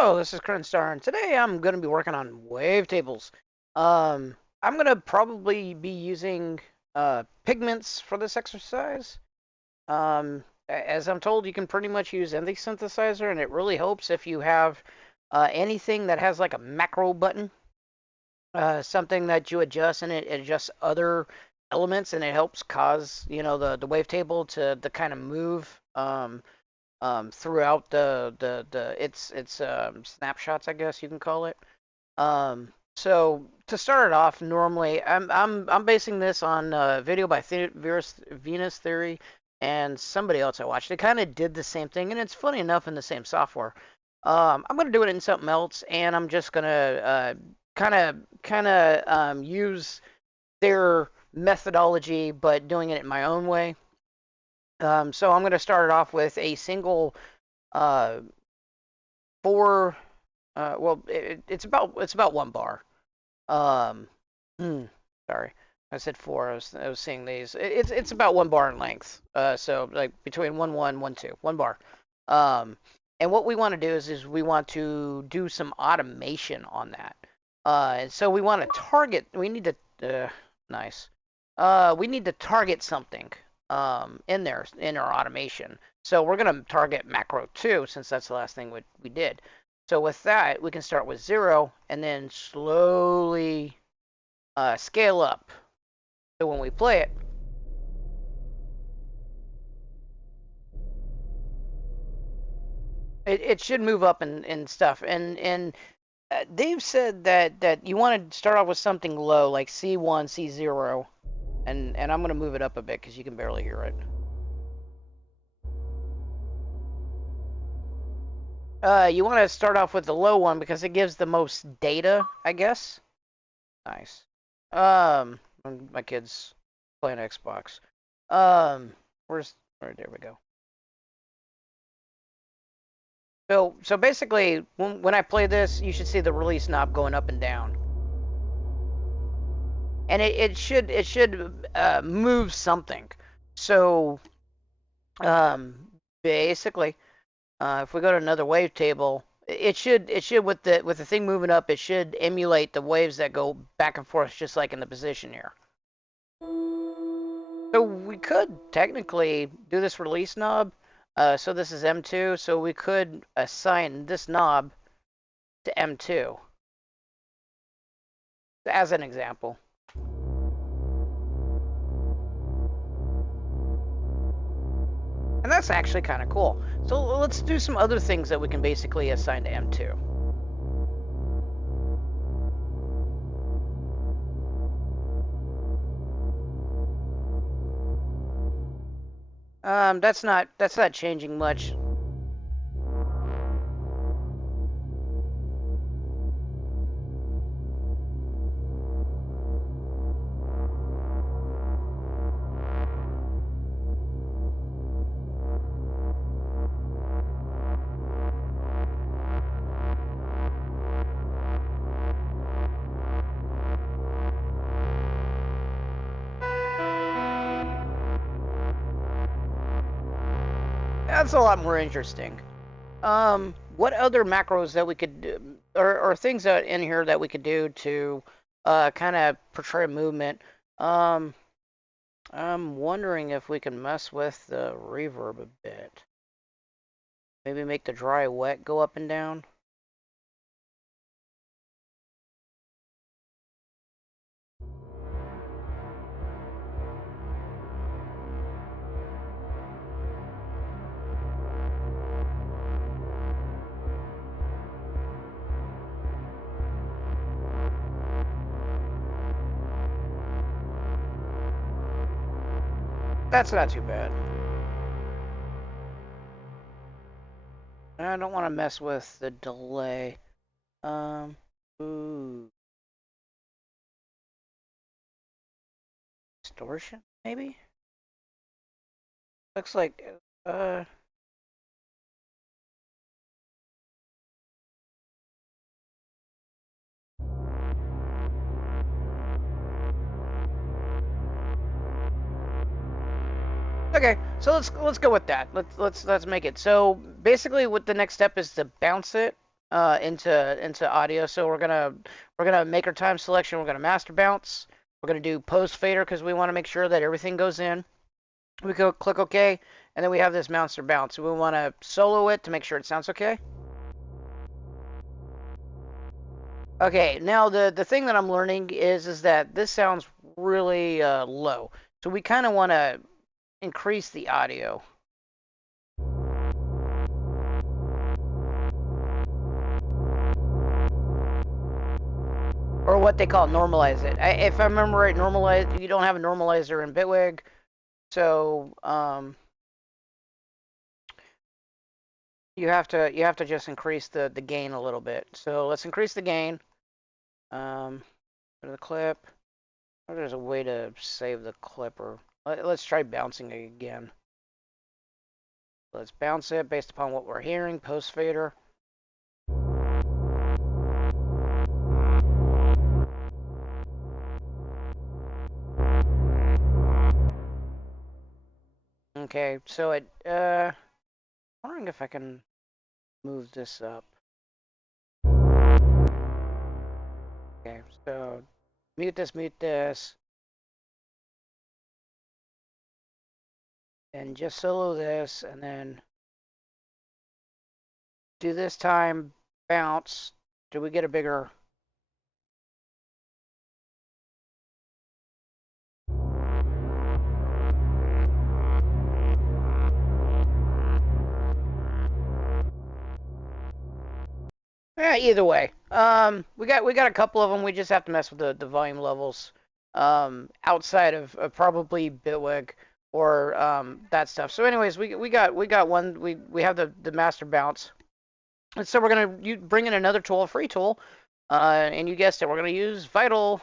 Hello, this is Star, and today I'm going to be working on wavetables. I'm going to probably be using pigments for this exercise. As I'm told, you can pretty much use any synthesizer, and it really helps if you have anything that has like a macro button, something that you adjust, and it adjusts other elements, and it helps cause the wavetable to kind of move. Throughout its snapshots, I guess you can call it. So to start it off, normally I'm basing this on a video by Venus Theory and somebody else I watched. They kind of did the same thing, and it's funny enough in the same software. I'm gonna do it in something else, and I'm just gonna kind of use their methodology, but doing it in my own way. So I'm going to start it off with a single uh, four. Well, it's about 1 bar. Um, sorry, I said four. I was seeing these. It's about 1 bar in length. So like between 1 1 1 2, 1 bar. Um, and what we want to do is we want to do some automation on that. And so we want to target. We need to nice. We need to target something in there in our automation. So we're going to target macro 2 since that's the last thing we did. So with that, we can start with 0 and then slowly scale up. So when we play it, it should move up and stuff. And they've said that you want to start off with something low like C1, C0, and I'm going to move it up a bit because you can barely hear it. You want to start off with the low one because it gives the most data, I guess. Nice. Um, my kid's playing Xbox. Where? There we go. So basically, when I play this, you should see the release knob going up and down, and it should move something. So basically, if we go to another wavetable, it should with the thing moving up, it should emulate the waves that go back and forth, just like in the position here. So we could technically do this release knob. So this is M2, so we could assign this knob to M2 as an example. And that's actually kind of cool. So let's do some other things that we can basically assign to M2. That's not changing much. That's a lot more interesting. What other macros that we could do, or things that in here that we could do to kind of portray movement? Um, I'm wondering if we can mess with the reverb a bit. Maybe make the dry wet go up and down. That's not too bad. I don't want to mess with the delay. Um, ooh, distortion maybe? Looks like okay, so let's go with that. Let's make it. So basically, what the next step is to bounce it into audio. So we're gonna make our time selection. We're gonna master bounce. We're gonna do post fader because we want to make sure that everything goes in. We go click OK, and then we have this master bounce. We want to solo it to make sure it sounds okay. Okay, now the thing that I'm learning is that this sounds really low. So we kind of want to increase the audio. Or what they call normalize it. If I remember right, normalize, you don't have a normalizer in Bitwig. So you have to just increase the gain a little bit. So let's increase the gain. Go to the clip. Oh, there's a way to save the clip, or let's try bouncing it again. Let's bounce it based upon what we're hearing. Post fader. Okay, so I'm wondering if I can move this up. Okay, so mute this, and just solo this, and then do this time bounce. Do we get a bigger? Yeah, either way. We got a couple of them. We just have to mess with the volume levels. Outside of probably Bitwig or that stuff. So, anyways, we got one. We have the master bounce, and so we're gonna bring in another tool, a free tool, and you guessed it, we're gonna use Vital.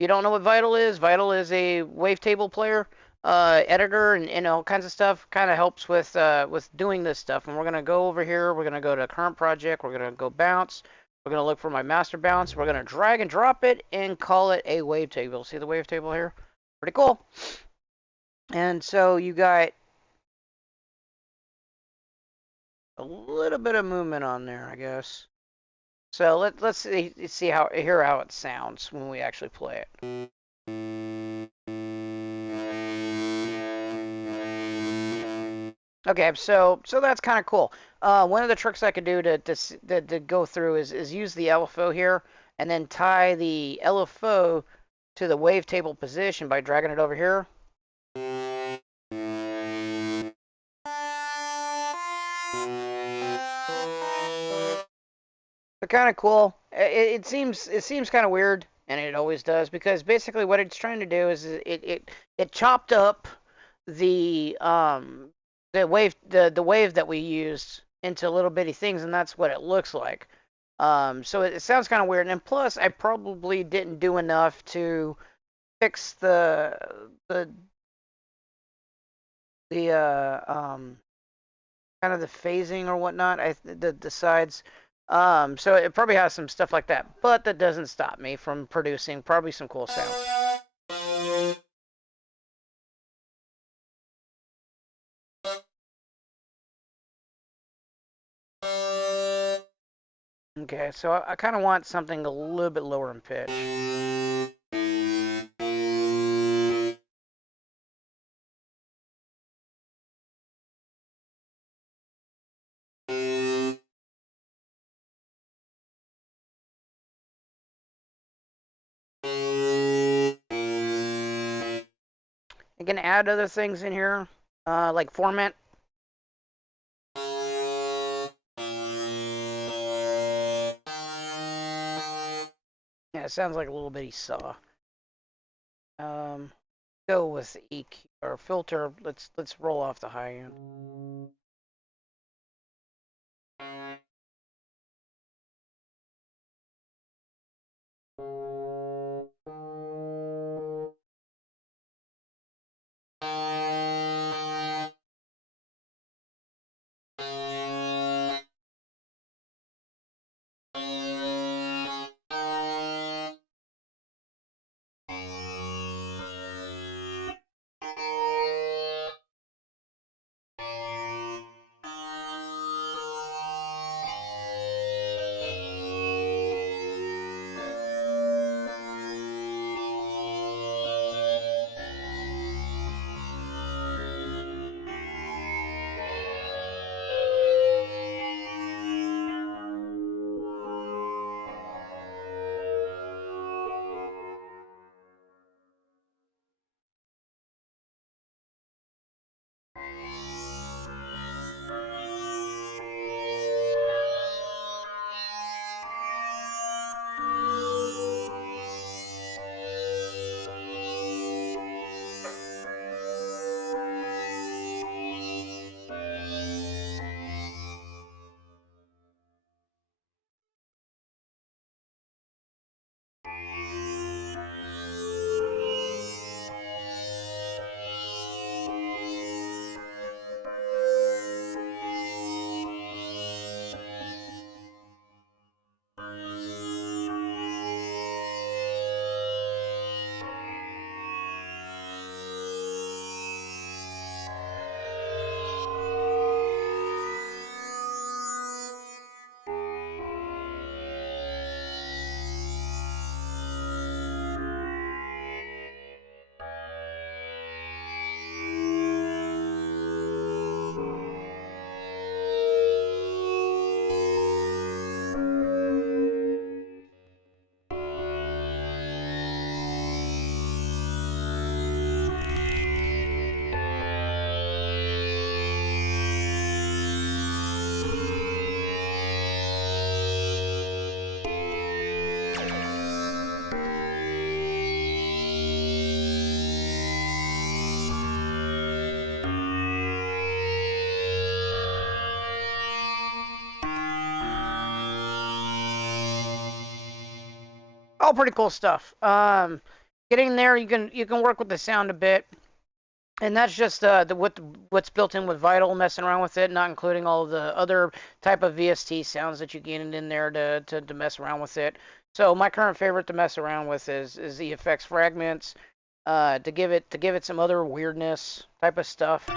You don't know what Vital is? Vital is a wavetable player, editor, and all kinds of stuff. Kind of helps with doing this stuff. And we're gonna go over here. We're gonna go to current project. We're gonna go bounce. We're gonna look for my master bounce. We're gonna drag and drop it and call it a wavetable. See the wavetable here? Pretty cool. And so you got a little bit of movement on there, I guess. So let's see hear how it sounds when we actually play it. Okay, so that's kind of cool. One of the tricks I could do to go through is use the LFO here and then tie the LFO to the wavetable position by dragging it over here. They're kind of cool. It seems kind of weird, and it always does, because basically what it's trying to do is it chopped up the wave that we used into little bitty things, and that's what it looks like. So it sounds kind of weird, and plus I probably didn't do enough to fix the kind of the phasing or whatnot. The sides. So it probably has some stuff like that, but that doesn't stop me from producing probably some cool sounds. Okay, so I kind of want something a little bit lower in pitch. You can add other things in here, like format. Yeah, it sounds like a little bitty saw. Go with EQ or filter. Let's roll off the high end. all pretty cool stuff. Getting there, you can work with the sound a bit, and that's just what's built in with Vital, messing around with it, not including all of the other type of VST sounds that you get in there to mess around with it. So my current favorite to mess around with is the effects fragments, to give it some other weirdness type of stuff.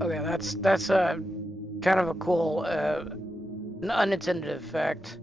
Okay, that's kind of a cool unintended effect.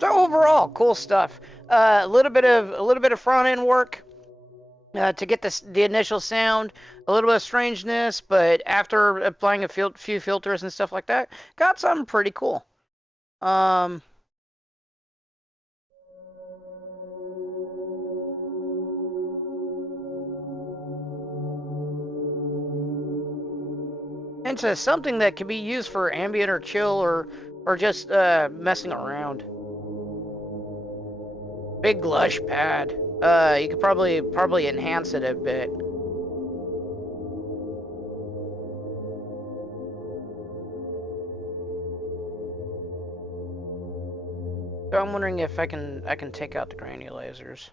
So overall, cool stuff. A little bit of front end work to get the initial sound, a little bit of strangeness, but after applying few filters and stuff like that, got something pretty cool. Um, into something that can be used for ambient or chill or just messing around. Big lush pad. You could probably enhance it a bit. So I'm wondering if I can take out the granulazers.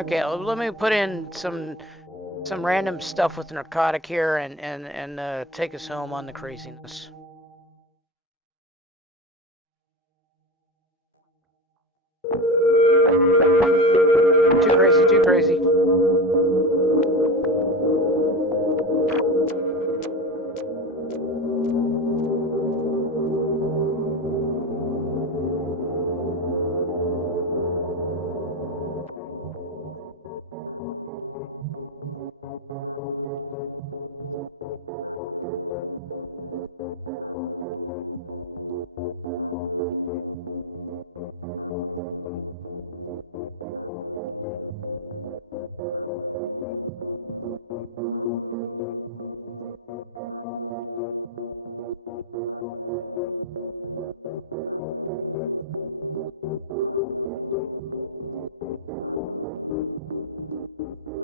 Okay, let me put in some random stuff with narcotic here and take us home on the craziness. Too crazy, too crazy.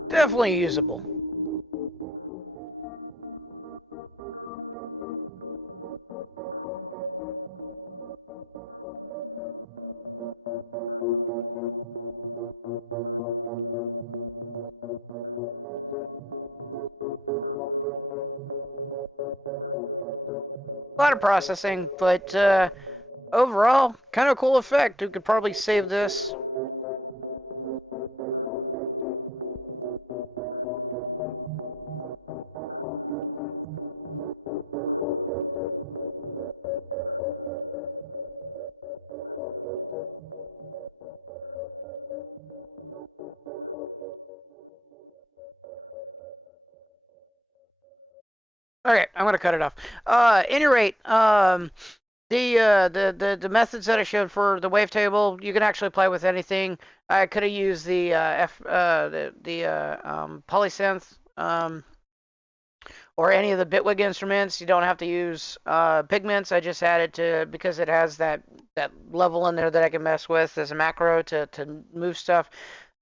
Definitely usable. A lot of processing, but overall, kind of cool effect. You could probably save this. Okay, I'm gonna cut it off. Any rate, the methods that I showed for the wavetable, you can actually play with anything. I could have used the polysynth or any of the Bitwig instruments. You don't have to use pigments. I just added to because it has that level in there that I can mess with as a macro to move stuff.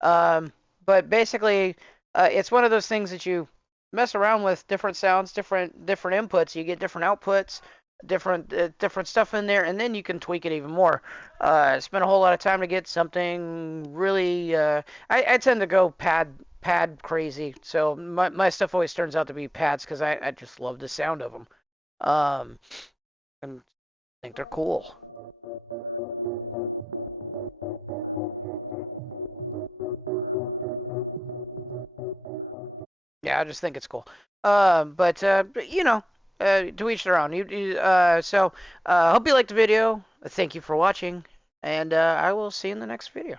But basically, it's one of those things that you mess around with different sounds, different inputs. You get different outputs, different stuff in there, and then you can tweak it even more. Spend a whole lot of time to get something really. I tend to go pad crazy, so my stuff always turns out to be pads because I just love the sound of them. Um, and think they're cool. Yeah, I just think it's cool. But you know, to each their own. So hope you liked the video. Thank you for watching, and I will see you in the next video.